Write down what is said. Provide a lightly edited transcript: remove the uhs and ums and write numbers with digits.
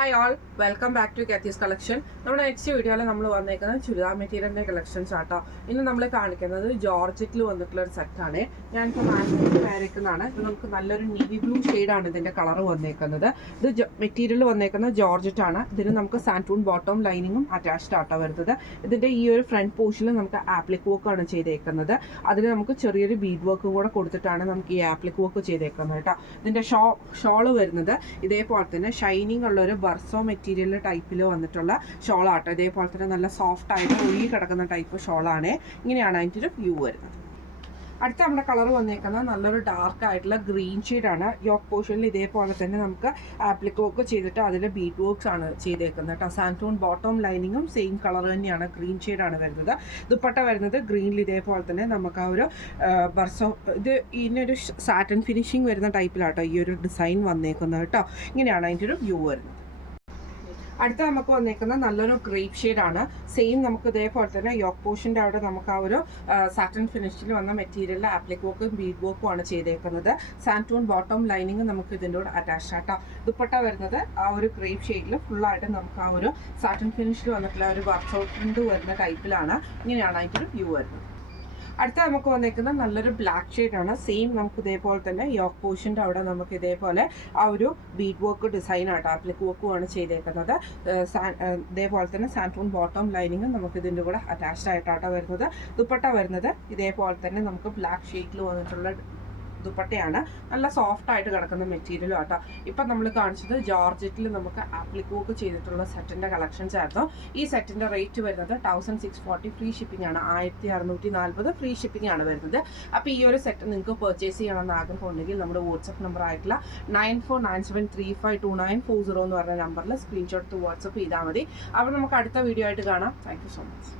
Hi all, welcome back to Kathy's collection. നമ്മുടെ next വീഡിയോയിൽ നമ്മൾ വന്നേക്കുന്നത് ചുരിദാർ മെറ്റീരിയലിൻ്റെ കളക്ഷൻസ് ആട്ടോ. ഇന്ന് നമ്മൾ കാണിക്കുന്നത് ജോർജറ്റിൽ വന്നിട്ടുള്ള ഒരു സെറ്റാണ്. ഞാനിപ്പോൾ മാനുഫാക്ചർ വരയ്ക്കുന്നതാണ്. ഇത് നമുക്ക് നല്ലൊരു നേവി ബ്ലൂ ഷെയ്ഡാണ് ഇതിൻ്റെ കളർ വന്നേക്കുന്നത്. ഇത് മെറ്റീരിയൽ വന്നേക്കുന്നത് ജോർജറ്റ് ആണ്. ഇതിന് നമുക്ക് സാൻറ്റൂൺ ബോട്ടം ലൈനിങ്ങും അറ്റാച്ച്ഡ് ആട്ടോ വരുന്നത്. ഇതിൻ്റെ ഈ ഒരു ഫ്രണ്ട് പോർഷനിൽ നമുക്ക് ആപ്ലിക് വർക്ക് ആണ് ചെയ്തേക്കുന്നത്. അതിൽ നമുക്ക് ചെറിയൊരു ബീഡ് വർക്കും കൂടെ കൊടുത്തിട്ടാണ് നമുക്ക് ഈ ആപ്ലിക് വർക്ക് ചെയ്തേക്കുന്നത് കേട്ടോ. ഇതിൻ്റെ ഷോള് വരുന്നത് ഇതേപോലെ തന്നെ ഷൈനിങ് ഉള്ളൊരു ബർസോ മെറ്റീരിയൽ ടൈപ്പിൽ വന്നിട്ടുള്ള ഷോളാട്ടോ. ഇതേപോലെ തന്നെ നല്ല സോഫ്റ്റ് ആയിട്ട് ഒഴുകി കിടക്കുന്ന ടൈപ്പ് ഷോളാണ്. ഇങ്ങനെയാണ് അതിൻ്റെ ഒരു വ്യൂ വരുന്നത്. അടുത്ത നമ്മുടെ കളർ വന്നേക്കുന്നത് നല്ലൊരു ഡാർക്ക് ആയിട്ടുള്ള ഗ്രീൻ ഷെയ്ഡാണ്. യോക്ക് പോർഷനിൽ ഇതേപോലെ തന്നെ നമുക്ക് ആപ്ലിക് വർക്ക് ചെയ്തിട്ട് അതിൽ ബീഡ് വർക്ക്സ് ആണ് ചെയ്തേക്കുന്നത് കേട്ടോ. സാൻറ്റൂൺ ബോട്ടം ലൈനിങ്ങും സെയിം കളർ തന്നെയാണ്, ഗ്രീൻ ഷെയ്ഡാണ് വരുന്നത്. ദുപ്പട്ട വരുന്നത് ഗ്രീനിൽ ഇതേപോലെ തന്നെ നമുക്ക് ആ ഒരു ബർസോ ഇത് ഇതിനൊരു സാറ്റൻ ഫിനിഷിങ് വരുന്ന ടൈപ്പിലാട്ടോ ഈ ഒരു ഡിസൈൻ വന്നേക്കുന്നത് കേട്ടോ. ഇങ്ങനെയാണ് അതിൻ്റെ ഒരു വ്യൂ വരുന്നത്. അടുത്ത നമുക്ക് വന്നേക്കുന്ന നല്ലൊരു ഗ്രേപ്പ് ഷെയ്ഡാണ്. സെയിം നമുക്ക് ഇതേപോലെ തന്നെ യോക്ക് പോർഷൻ്റെ അവിടെ നമുക്ക് ആ ഒരു സാറ്റൻ ഫിനിഷിൽ വന്ന മെറ്റീരിയലിൽ ആപ്ലിക് വർക്കും ബീഡ് വർക്കും ആണ് ചെയ്തേക്കുന്നത്. സാൻറ്റൂൺ ബോട്ടം ലൈനിങ് നമുക്ക് ഇതിൻ്റെ കൂടെ അറ്റാച്ച്ഡ് ആട്ടോ. ദുപ്പട്ട വരുന്നത് ആ ഒരു ഗ്രേപ്പ് ഷെയ്ഡിൽ ഫുള്ളായിട്ട് നമുക്ക് ആ ഒരു സാറ്റൻ ഫിനിഷിൽ വന്നിട്ടുള്ള ഒരു വർക്ക് ഔട്ട് വരുന്ന ടൈപ്പിലാണ്. ഇങ്ങനെയാണ് അതിൻ്റെ ഒരു വ്യൂ വരുന്നത്. അടുത്ത നമുക്ക് വന്നേക്കുന്നത് നല്ലൊരു ബ്ലാക്ക് ഷെയ്ഡാണ്. സെയിം നമുക്ക് ഇതേപോലെ തന്നെ യോക്ക് പോർഷൻ്റെ അവിടെ നമുക്ക് ഇതേപോലെ ആ ഒരു ബീഡ് വർക്ക് ഡിസൈൻ ആട്ടോ, ആപ്ലിക് വർക്കും ആണ് ചെയ്തേക്കുന്നത്. ഇതേപോലെ തന്നെ സാൻറ്റൂൺ ബോട്ടം ലൈനിങ്ങും നമുക്ക് ഇതിൻ്റെ കൂടെ അറ്റാച്ച്ഡ് ആയിട്ടാട്ടോ വരുന്നത്. ദുപ്പട്ട വരുന്നത് ഇതേപോലെ തന്നെ നമുക്ക് ബ്ലാക്ക് ഷെയ്ഡിൽ വന്നിട്ടുള്ള ദുപ്പട്ടയാണ്. നല്ല സോഫ്റ്റ് ആയിട്ട് കിടക്കുന്ന മെറ്റീരിയലും ആട്ടോ. ഇപ്പം നമ്മൾ കാണിച്ചത് ജോർജറ്റിൽ നമുക്ക് ആപ്ലിക് വർക്ക് ചെയ്തിട്ടുള്ള സെറ്റിൻ്റെ കളക്ഷൻസ് ആയിരുന്നു. ഈ സെറ്റിൻ്റെ റേറ്റ് വരുന്നത് 1640 ഫ്രീ ഷിപ്പിംഗ് ആണ്. 1640 ഫ്രീ ഷിപ്പിംഗ് ആണ് വരുന്നത്. അപ്പോൾ ഈ ഒരു സെറ്റ് നിങ്ങൾക്ക് പർച്ചേസ് ചെയ്യണമെന്ന് ആഗ്രഹം ഉണ്ടെങ്കിൽ നമ്മുടെ വാട്സപ്പ് നമ്പർ ആയിട്ടുള്ള 9497352940 എന്ന് പറഞ്ഞ നമ്പറിൽ സ്ക്രീൻഷോട്ട് വാട്സപ്പ് ചെയ്താൽ മതി. അപ്പോൾ നമുക്ക് അടുത്ത വീഡിയോ ആയിട്ട് കാണാം. Thank you so much.